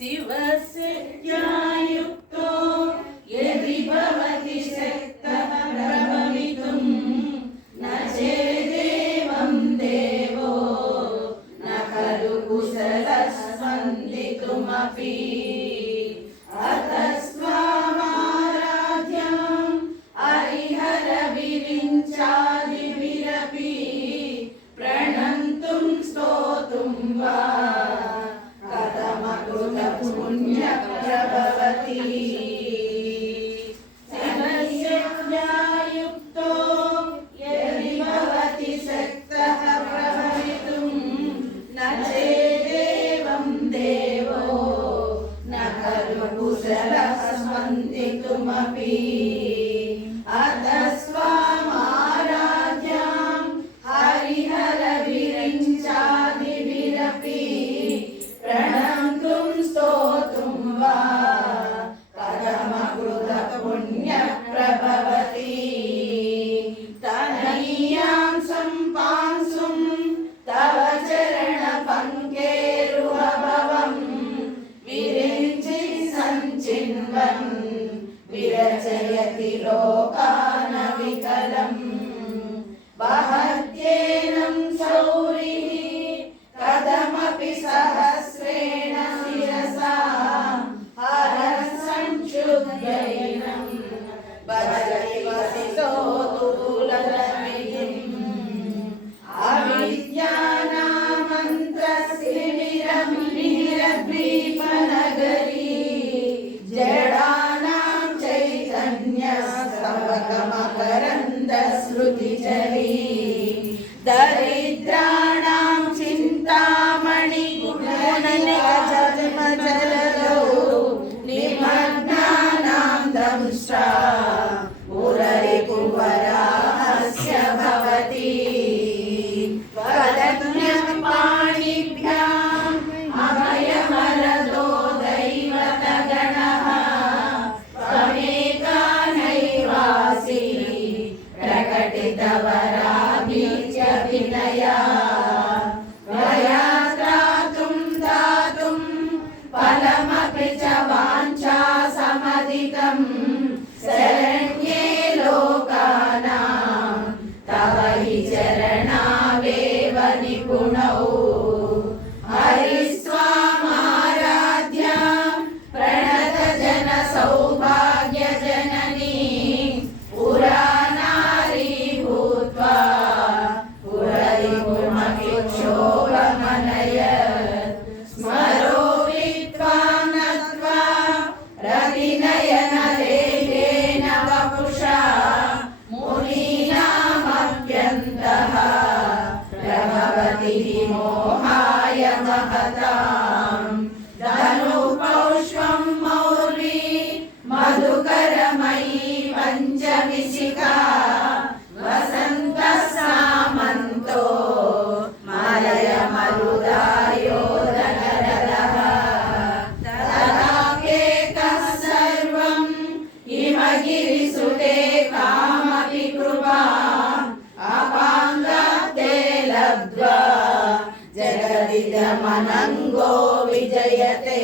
शिवस्य युक्तो यदि भव serasa itu api God. मकरन्दस्मृतिजरी दरे Radha. यमनङ्गो विजयते